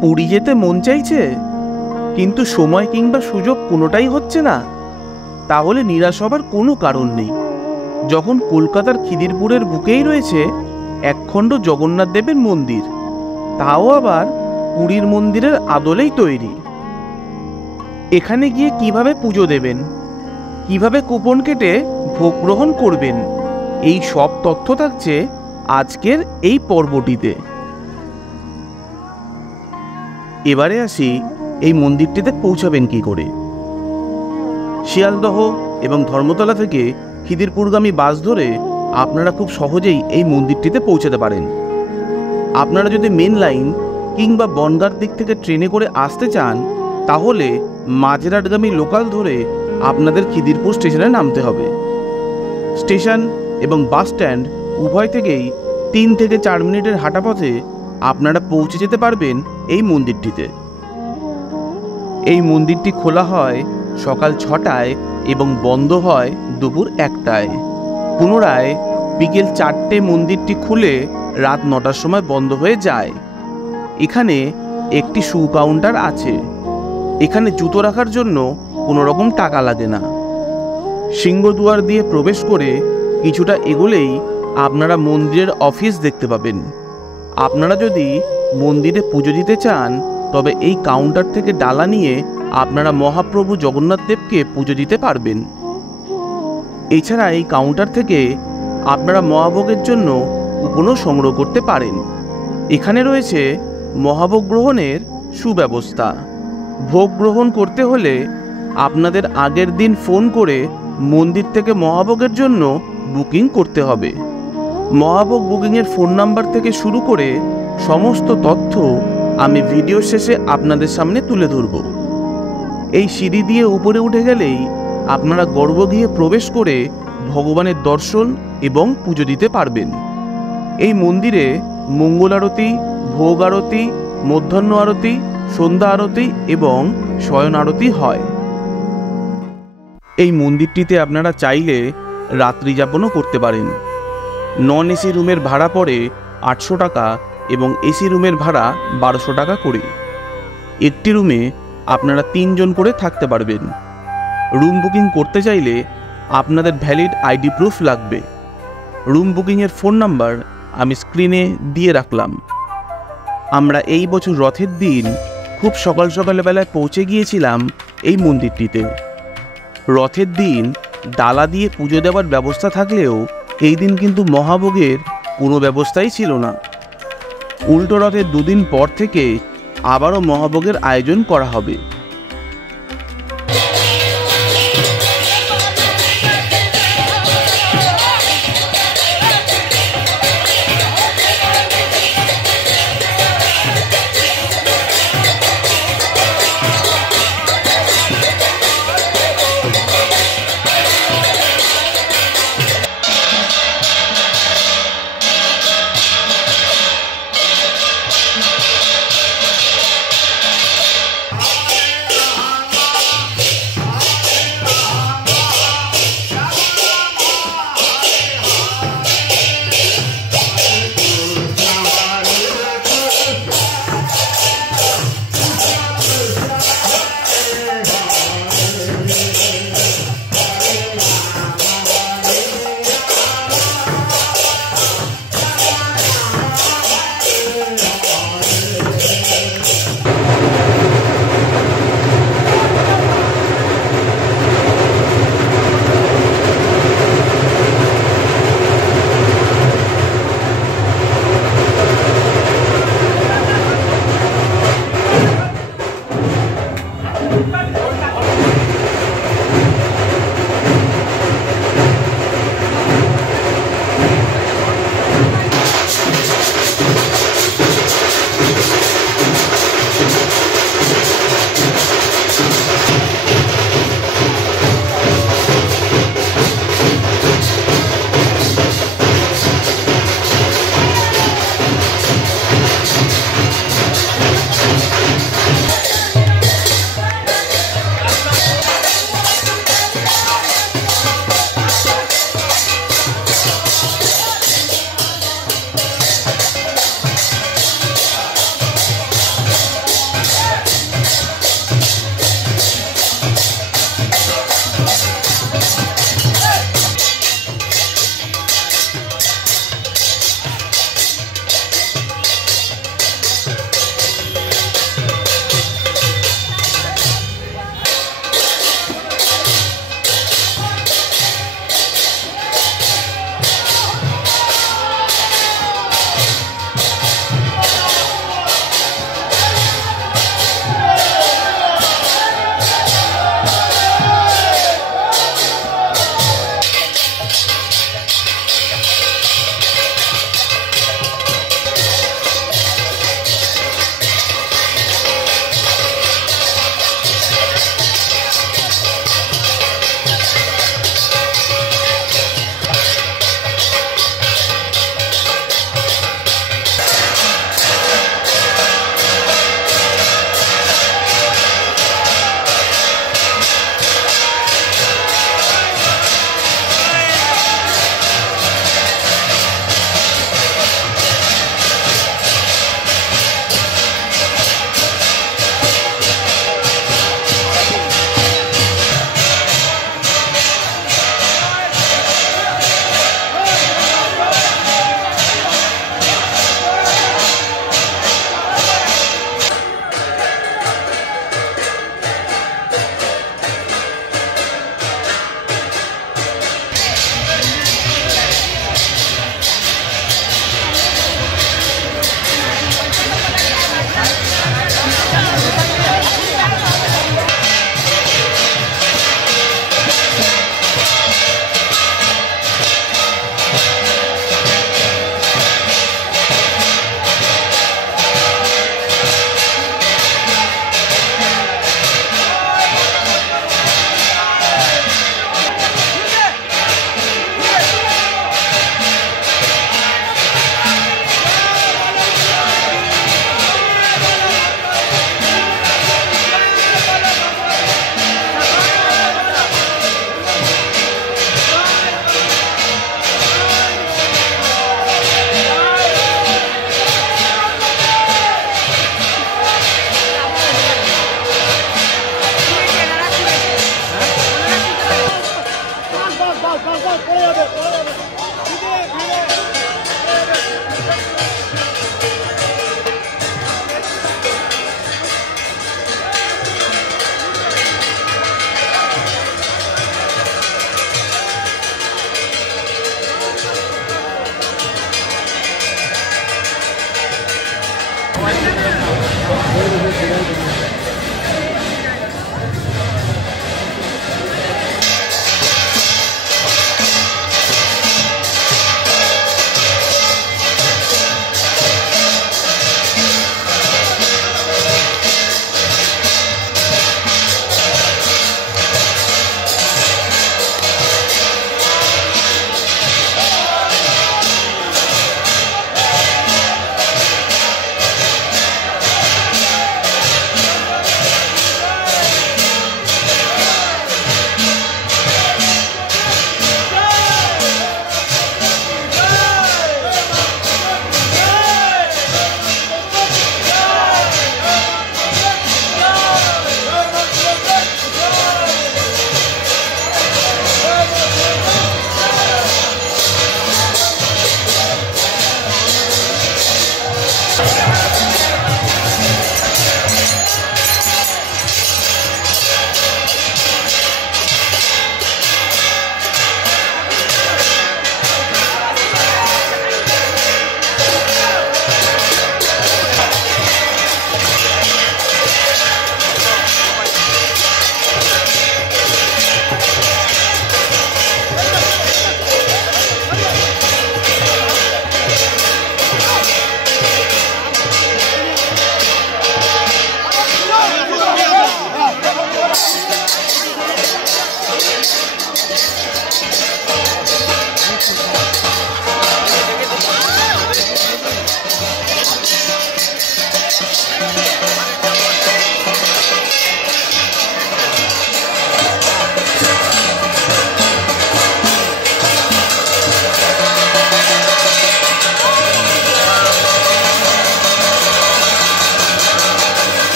পুরী যেতে মন চাইছে, কিন্তু সময় কিংবা সুযোগ কোনোটাই হচ্ছে না? তাহলে নিরাশ হবার কোনো কারণ নেই। যখন কলকাতার খিদিরপুরের বুকেই রয়েছে একখণ্ড জগন্নাথ দেবের মন্দির, তাও আবার পুরীর মন্দিরের আদলেই তৈরি। এখানে গিয়ে কিভাবে পুজো দেবেন, কিভাবে কুপন কেটে ভোগ গ্রহণ করবেন, এই সব তথ্য থাকছে আজকের এই পর্বটিতে। এবারে আসি এই মন্দিরটিতে পৌঁছাবেন কি করে। শিয়ালদহ এবং ধর্মতলা থেকে খিদিরপুরগামী বাস ধরে আপনারা খুব সহজেই এই মন্দিরটিতে পৌঁছাতে পারেন। আপনারা যদি মেন লাইন কিংবা বনগাঁর দিক থেকে ট্রেনে করে আসতে চান, তাহলে মাঝেরহাটগামী লোকাল ধরে আপনাদের খিদিরপুর স্টেশনে নামতে হবে। স্টেশন এবং বাস স্ট্যান্ড উভয় থেকেই 3 থেকে 4 মিনিটের হাঁটা পথে আপনারা পৌঁছে যেতে পারবেন এই মন্দিরটিতে। এই মন্দিরটি খোলা হয় সকাল 6টায় এবং বন্ধ হয় দুপুর 1টায়। পুনরায় বিকেল 4টে মন্দিরটি খুলে রাত 9টার সময় বন্ধ হয়ে যায়। এখানে একটি শু কাউন্টার আছে। এখানে জুতো রাখার জন্য কোনো রকম টাকা লাগে না। সিংহদুয়ার দিয়ে প্রবেশ করে কিছুটা এগোলেই আপনারা মন্দিরের অফিস দেখতে পাবেন। আপনারা যদি মন্দিরে পুজো দিতে চান, তবে এই কাউন্টার থেকে ডালা নিয়ে আপনারা মহাপ্রভু জগন্নাথ দেবকে পুজো দিতে পারবেন। এছাড়া এই কাউন্টার থেকে আপনারা মহাভোগের জন্য কুপনও সংগ্রহ করতে পারেন। এখানে রয়েছে মহাভোগ গ্রহণের সুব্যবস্থা। ভোগ গ্রহণ করতে হলে আপনাদের আগের দিন ফোন করে মন্দির থেকে মহাভোগের জন্য বুকিং করতে হবে। মহাভোগ বুকিংয়ের ফোন নাম্বার থেকে শুরু করে সমস্ত তথ্য আমি ভিডিও শেষে আপনাদের সামনে তুলে ধরব। এই সিঁড়ি দিয়ে উপরে উঠে গেলেই আপনারা গর্ভগৃহে প্রবেশ করে ভগবানের দর্শন এবং পুজো দিতে পারবেন। এই মন্দিরে মঙ্গল আরতি, ভোগ আরতি, মধ্যাহ্ন আরতি, সন্ধ্যা আরতি এবং শয়ন আরতি হয়। এই মন্দিরটিতে আপনারা চাইলে রাত্রি যাপনও করতে পারেন। নন এসি রুমের ভাড়া পড়ে 800 টাকা এবং এসি রুমের ভাড়া 1200 টাকা করে। একটি রুমে আপনারা 3 জন করে থাকতে পারবেন। রুম বুকিং করতে চাইলে আপনাদের ভ্যালিড আইডি প্রুফ লাগবে। রুম বুকিংয়ের ফোন নাম্বার আমি স্ক্রিনে দিয়ে রাখলাম। আমরা এই বছর রথের দিন খুব সকাল বেলায় পৌঁছে গিয়েছিলাম এই মন্দিরটিতে। রথের দিন ডালা দিয়ে পুজো দেওয়ার ব্যবস্থা থাকলেও এই দিন কিন্তু মহাভোগের কোনো ব্যবস্থাই ছিল না। উল্টো রথের 2 দিন পর থেকে আবারও মহাভোগের আয়োজন করা হবে।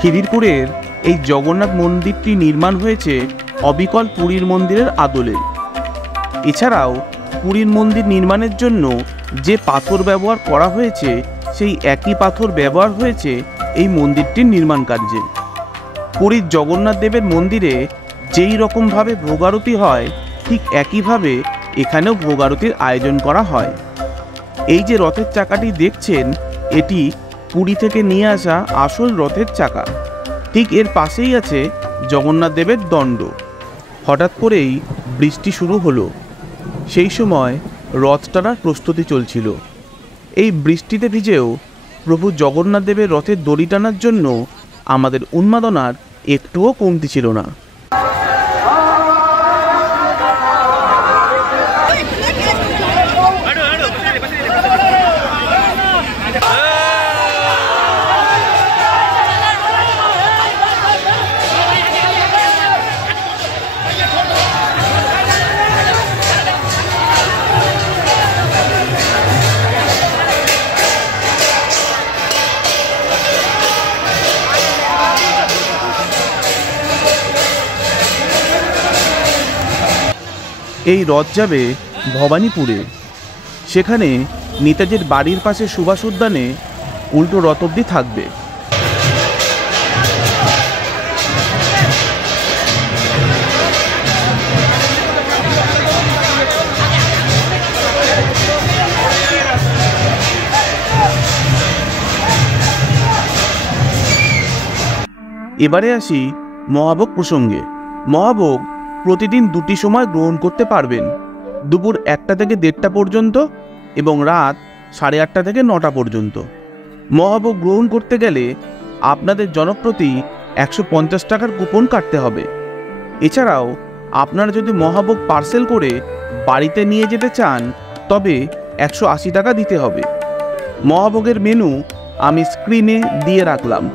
খিদিরপুরের এই জগন্নাথ মন্দিরটি নির্মাণ হয়েছে অবিকল পুরীর মন্দিরের আদলে। এছাড়াও পুরীর মন্দির নির্মাণের জন্য যে পাথর ব্যবহার করা হয়েছে সেই একই পাথর ব্যবহার হয়েছে এই মন্দিরটির নির্মাণ কার্যে। পুরীর জগন্নাথ দেবের মন্দিরে যেই রকমভাবে ভোগ আরতি হয় ঠিক একইভাবে এখানেও ভোগ আরতির আয়োজন করা হয়। এই যে রথের চাকাটি দেখছেন এটি পুরী থেকে নিয়ে আসা আসল রথের চাকা। ঠিক এর পাশেই আছে জগন্নাথ দেবের দণ্ড। হঠাৎ করেই বৃষ্টি শুরু হলো। সেই সময় রথ টানার প্রস্তুতি চলছিল। এই বৃষ্টিতে ভিজেও প্রভু জগন্নাথ দেবের রথের দড়ি টানার জন্য আমাদের উন্মাদনার একটুও কমতি ছিল না। এই রথ যাবে ভবানীপুরে। সেখানে নেতাজির বাড়ির পাশে সুভাষ উদ্যানে উল্টো রথ অবধি থাকবে। এবারে আসি মহাভোগ প্রসঙ্গে। মহাভোগ প্রতিদিন দুটি সময় গ্রহণ করতে পারবেন, দুপুর 1টা থেকে 1:30 পর্যন্ত এবং রাত 8:30 থেকে 9টা পর্যন্ত। মহাভোগ গ্রহণ করতে গেলে আপনাদের জনপ্রতি 150 টাকার কুপন কাটতে হবে। এছাড়াও আপনারা যদি মহাভোগ পার্সেল করে বাড়িতে নিয়ে যেতে চান তবে 180 টাকা দিতে হবে। মহাভোগের মেনু আমি স্ক্রিনে দিয়ে রাখলাম।